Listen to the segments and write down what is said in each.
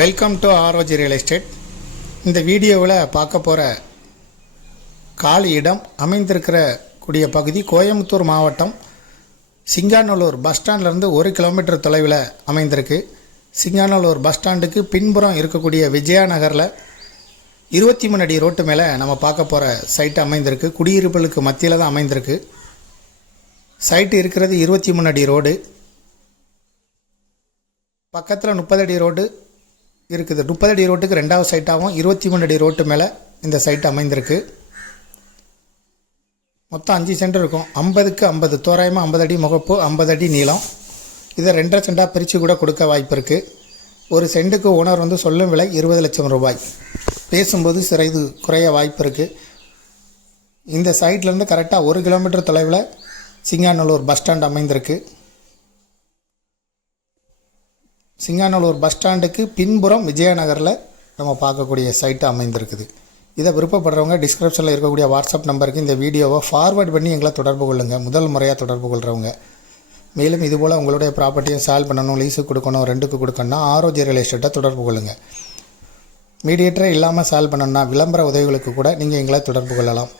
Welcome to ROG real estate. இந்த வீடியோவில் பார்க்க போகிற காலி இடம் அமைந்திருக்கிற கூடிய பகுதி கோயம்புத்தூர் மாவட்டம் சிங்காநல்லூர் பஸ் ஸ்டாண்ட்லேருந்து 1 கிலோமீட்டர் தொலைவில் அமைந்திருக்கு. சிங்காநல்லூர் பஸ் ஸ்டாண்டுக்கு பின்புறம் இருக்கக்கூடிய விஜயா நகரில் 23 அடி ரோட்டு மேலே நம்ம பார்க்க போகிற சைட்டு அமைந்திருக்கு. குடியிருப்புகளுக்கு மத்தியில் தான் அமைந்திருக்கு. சைட்டு இருக்கிறது 23 அடி ரோடு, பக்கத்தில் 30 அடி ரோடு இருக்குது. 30 அடி ரோட்டுக்கு ரெண்டாவது சைட்டாகவும் 23 அடி ரோட்டு மேலே இந்த சைட்டு அமைந்திருக்கு. மொத்தம் 5 சென்ட் இருக்கும். 50க்கு 50 தோராயமாக 50 அடி முகப்பு, 50 அடி நீளம். இதை 2.5 சென்டாக பிரித்து கூட கொடுக்க வாய்ப்பு இருக்குது. ஒரு சென்ட்டுக்கு ஓனர் சொல்லும் விலை 20 லட்சம் ரூபாய். பேசும்போது சிறிது குறைய வாய்ப்பு இருக்குது. இந்த சைட்லேருந்து கரெக்டாக 1 கிலோமீட்டர் தொலைவில் சிங்காநல்லூர் பஸ் ஸ்டாண்ட் அமைந்திருக்கு. சிங்காநல்லூர் பஸ் ஸ்டாண்டுக்கு பின்புறம் விஜயநகரில் நம்ம பார்க்கக்கூடிய சைட்டு அமைந்திருக்குது. இதை விருப்பப்படுறவங்க டிஸ்கிரிப்ஷனில் இருக்கக்கூடிய வாட்ஸ்அப் நம்பருக்கு இந்த வீடியோவை ஃபார்வேர்ட் பண்ணி எங்களை தொடர்பு கொள்ளுங்கள். முதல் முறையாக தொடர்பு கொள்கிறவங்க. மேலும் இதுபோல் உங்களுடைய ப்ராப்பர்ட்டியும் சேல் பண்ணணும், லீஸுக்கு கொடுக்கணும், ரெண்டுக்கு கொடுக்கணும்னா ஆர்ஓஜி ரியல் எஸ்டேட்டை தொடர்பு கொள்ளுங்கள். மீடியேட்டரே இல்லாமல் சேல் பண்ணணும்னா விளம்பர உதவிகளுக்கு கூட நீங்கள் எங்களை தொடர்பு கொள்ளலாம்.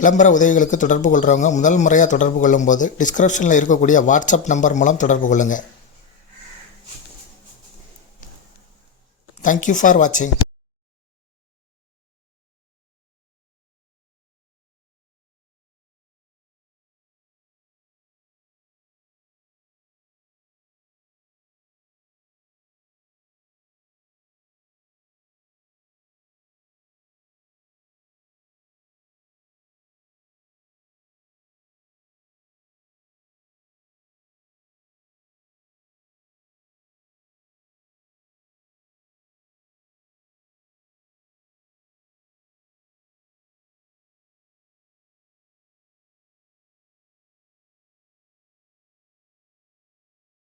விளம்பர உதவிகளுக்கு தொடர்பு கொள்கிறவங்க முதல் முறையாக தொடர்பு கொள்ளும்போது டிஸ்கிரிப்ஷனில் இருக்கக்கூடிய வாட்ஸ்அப் நம்பர் மூலம் தொடர்பு கொள்ளுங்கள். Thank you for watching.